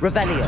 Revelio.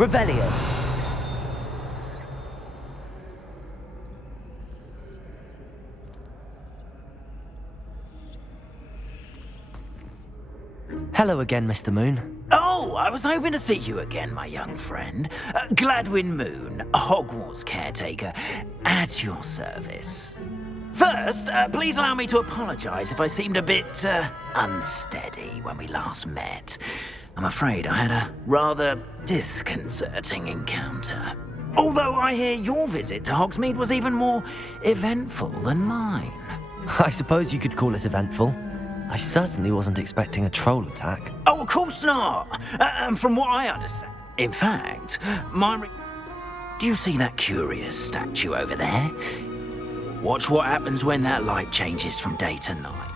Revelio. Hello again, Mr. Moon. Oh, I was hoping to see you again, my young friend. Gladwin Moon, Hogwarts caretaker, at your service. First, please allow me to apologise if I seemed a bit unsteady when we last met. I'm afraid I had a rather disconcerting encounter. Although I hear your visit to Hogsmeade was even more eventful than mine. I suppose you could call it eventful. I certainly wasn't expecting a troll attack. Oh, of course not. From what I understand. In fact, do you see that curious statue over there? Watch what happens when that light changes from day to night.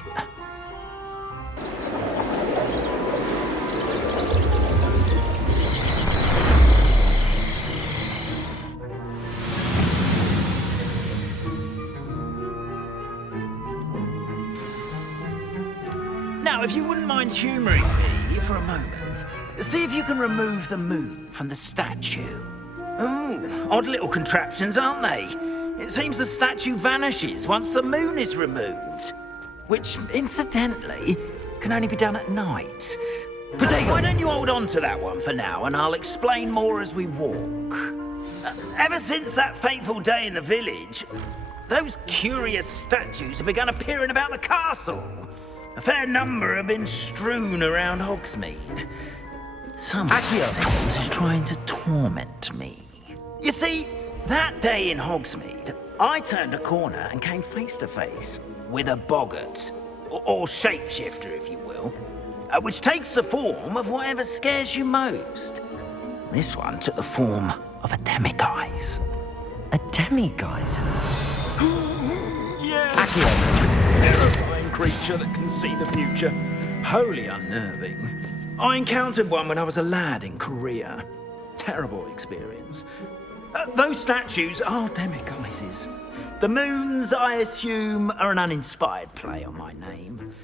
Now, if you wouldn't mind humouring me for a moment, see if you can remove the moon from the statue. Oh, odd little contraptions, aren't they? It seems the statue vanishes once the moon is removed, which, incidentally, can only be done at night. But why don't you hold on to that one for now, and I'll explain more as we walk. Ever since that fateful day in the village, those curious statues have begun appearing about the castle. A fair number have been strewn around Hogsmeade. Someone is trying to torment me. You see, that day in Hogsmeade, I turned a corner and came face to face with a boggart, or shapeshifter, if you will, which takes the form of whatever scares you most. This one took the form of a demiguise. A demiguise? Yeah. Accio. Terrifying creature that can see the future. Wholly unnerving. I encountered one when I was a lad in Korea. Terrible experience. Those statues are demiguises. The moons, I assume, are an uninspired play on my name.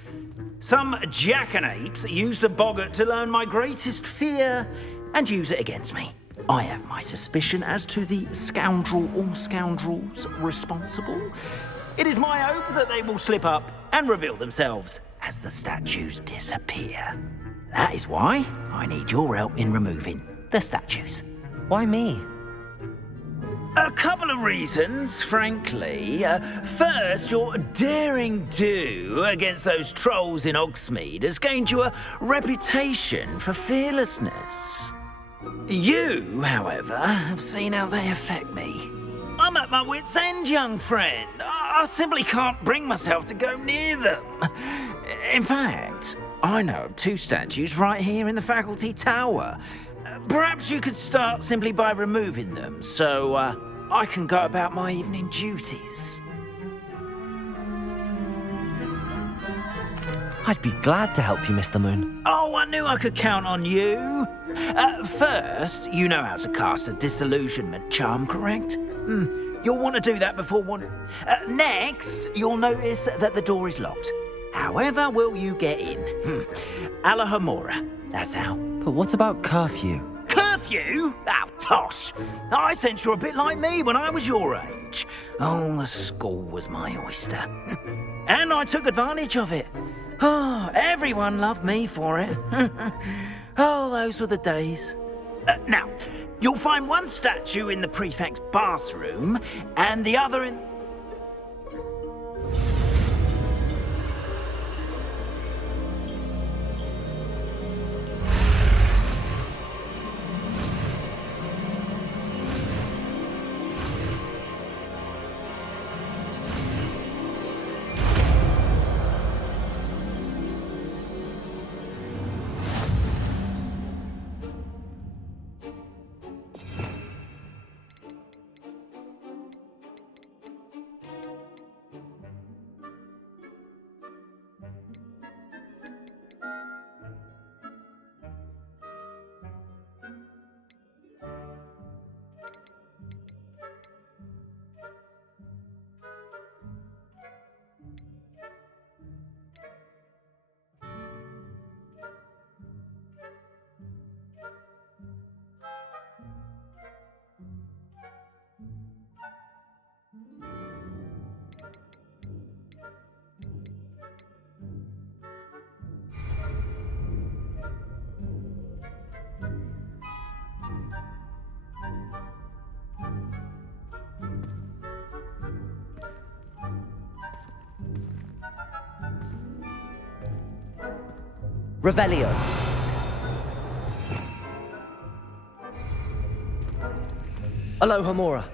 Some jackanapes used a boggart to learn my greatest fear and use it against me. I have my suspicion as to the scoundrel or scoundrels responsible. It is my hope that they will slip up and reveal themselves as the statues disappear. That is why I need your help in removing the statues. Why me? A couple of reasons, frankly. First, your daring do against those trolls in Hogsmeade has gained you a reputation for fearlessness. You, however, have seen how they affect me. I'm at my wit's end, young friend. I simply can't bring myself to go near them. In fact, I know of 2 statues right here in the faculty tower. Perhaps you could start simply by removing them, so I can go about my evening duties. I'd be glad to help you, Mr. Moon. Oh, I knew I could count on you. First, you know how to cast a disillusionment charm, correct? You'll want to do that before one... next, you'll notice that the door is locked. However will you get in? Alahomora, that's how. But what about curfew? Curfew? Oh, tosh. I sense you're a bit like me when I was your age. Oh, the school was my oyster. And I took advantage of it. Oh, everyone loved me for it. Oh, those were the days. Now, you'll find one statue in the prefect's bathroom and the other in... Revelio. Alohomora.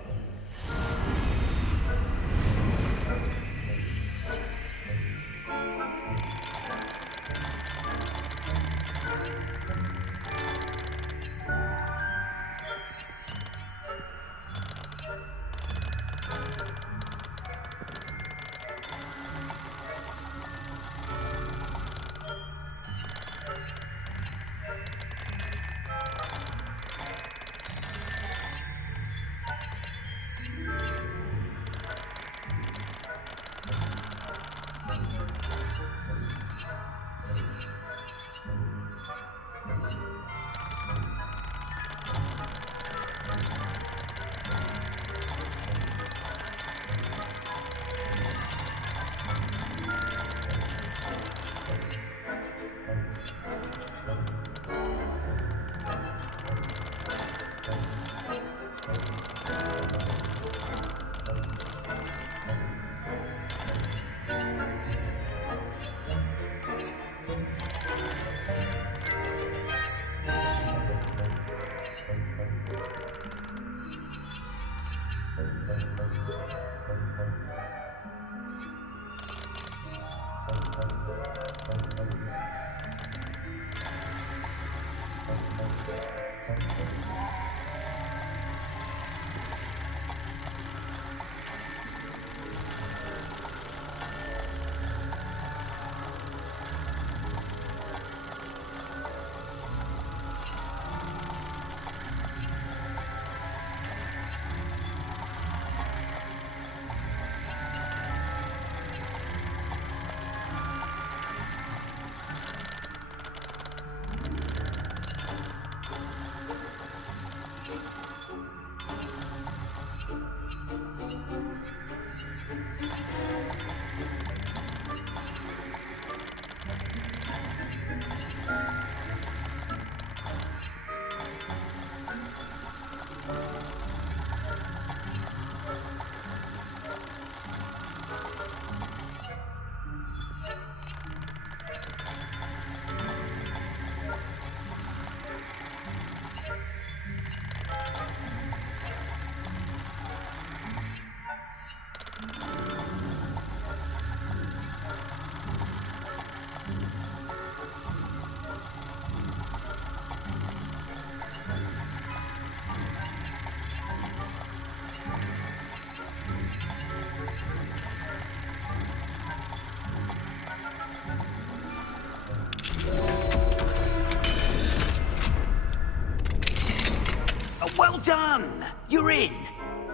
Well done! You're in.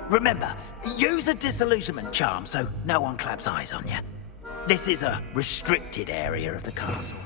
Remember, use a disillusionment charm so no one claps eyes on you. This is a restricted area of the castle.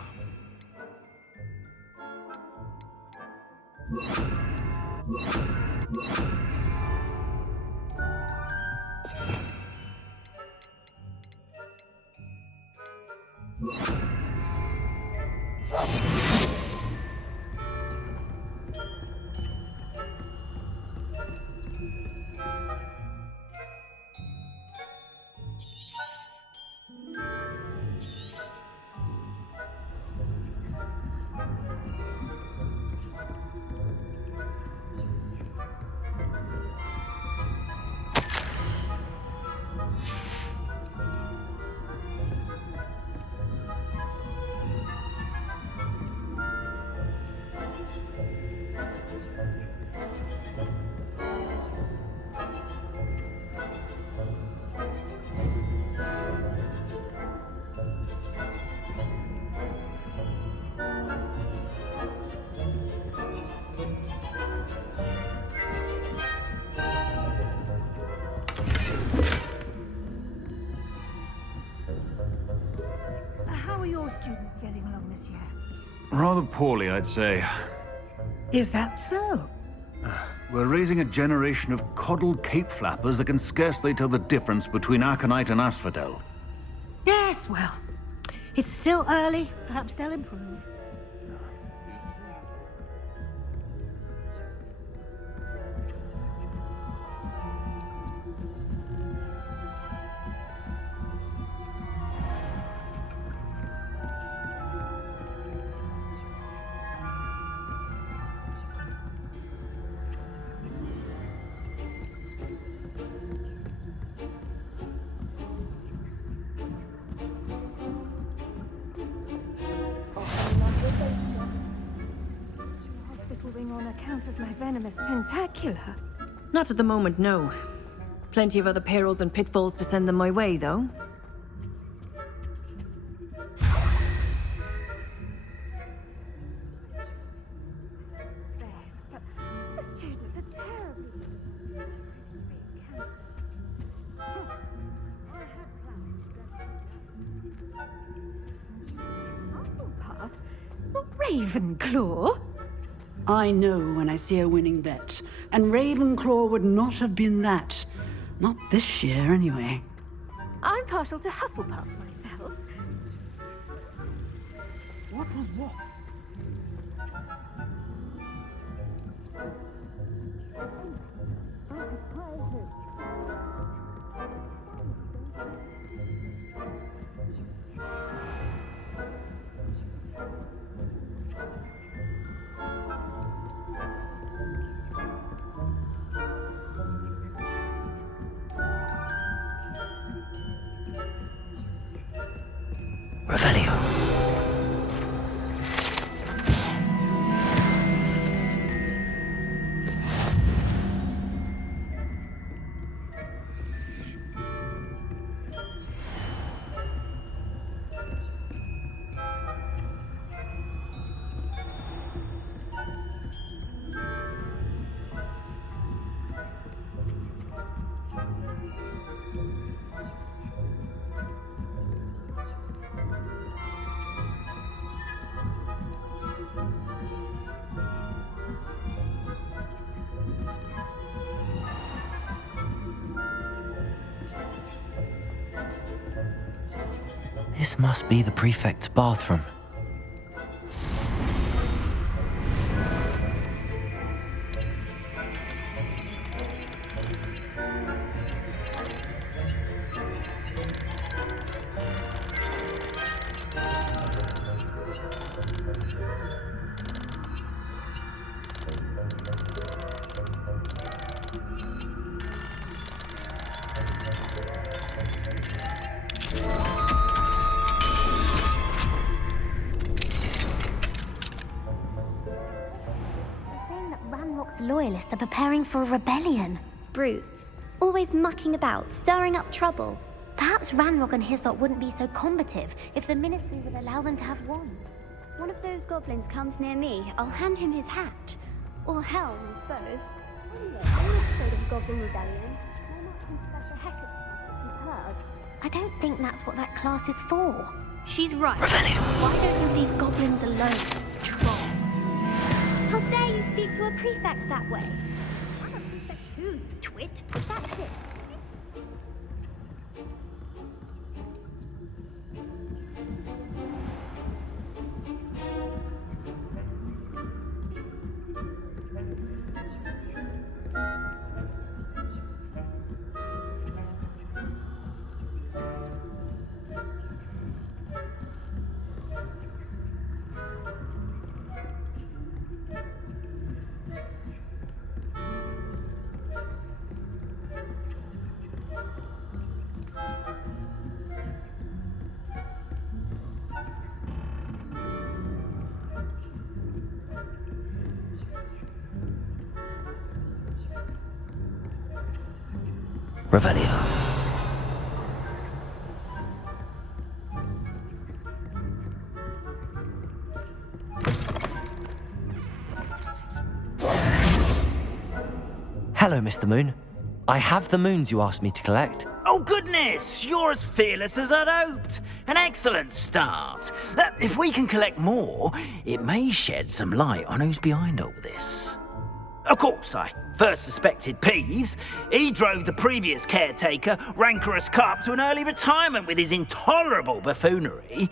How are your students getting along this year? Rather poorly, I'd say. Is that so? We're raising a generation of coddled cape flappers that can scarcely tell the difference between aconite and asphodel. Yes, well, it's still early. Perhaps they'll improve. Hospitaling on account of my venomous tentacular. Not at the moment, no. Plenty of other perils and pitfalls to send them my way, though. But the students are terribly cancer. I had plans. Hufflepuff? Not Ravenclaw? I know when I see a winning bet, and Ravenclaw would not have been that. Not this year, anyway. I'm partial to Hufflepuff myself. What was that? Revelio. This must be the prefect's bathroom. Ranrock's loyalists are preparing for a rebellion. Brutes. Always mucking about, stirring up trouble. Perhaps Ranrock and his lot wouldn't be so combative if the Ministry would allow them to have wands. One of those goblins comes near me, I'll hand him his hat. Or helm, I suppose. Anyway, I'm not afraid of Goblin Rebellion. Why not some special heck I don't think that's what that class is for. She's right. Revelio. Why don't you leave goblins alone, troll? How dare you speak to a prefect that way? I'm a prefect too, you twit. That's it. Revelio. Hello, Mr. Moon. I have the moons you asked me to collect. Oh, goodness! You're as fearless as I'd hoped. An excellent start. If we can collect more, it may shed some light on who's behind all this. Of course, I first suspected Peeves. He drove the previous caretaker, Rancorous Carp, to an early retirement with his intolerable buffoonery.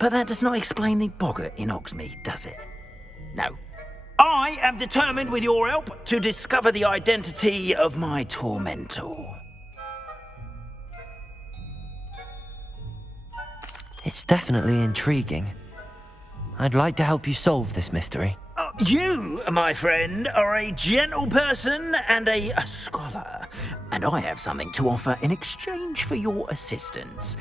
But that does not explain the boggart in Hogsmeade, does it? No. I am determined, with your help, to discover the identity of my tormentor. It's definitely intriguing. I'd like to help you solve this mystery. You, my friend, are a gentle person and a scholar, and I have something to offer in exchange for your assistance.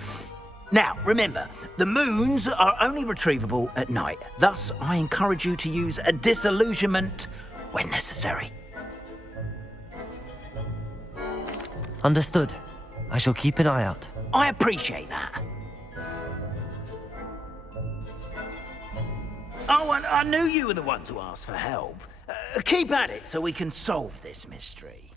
Now, remember, the moons are only retrievable at night. Thus, I encourage you to use a disillusionment when necessary. Understood. I shall keep an eye out. I appreciate that. Oh, and I knew you were the one to ask for help. Keep at it so we can solve this mystery.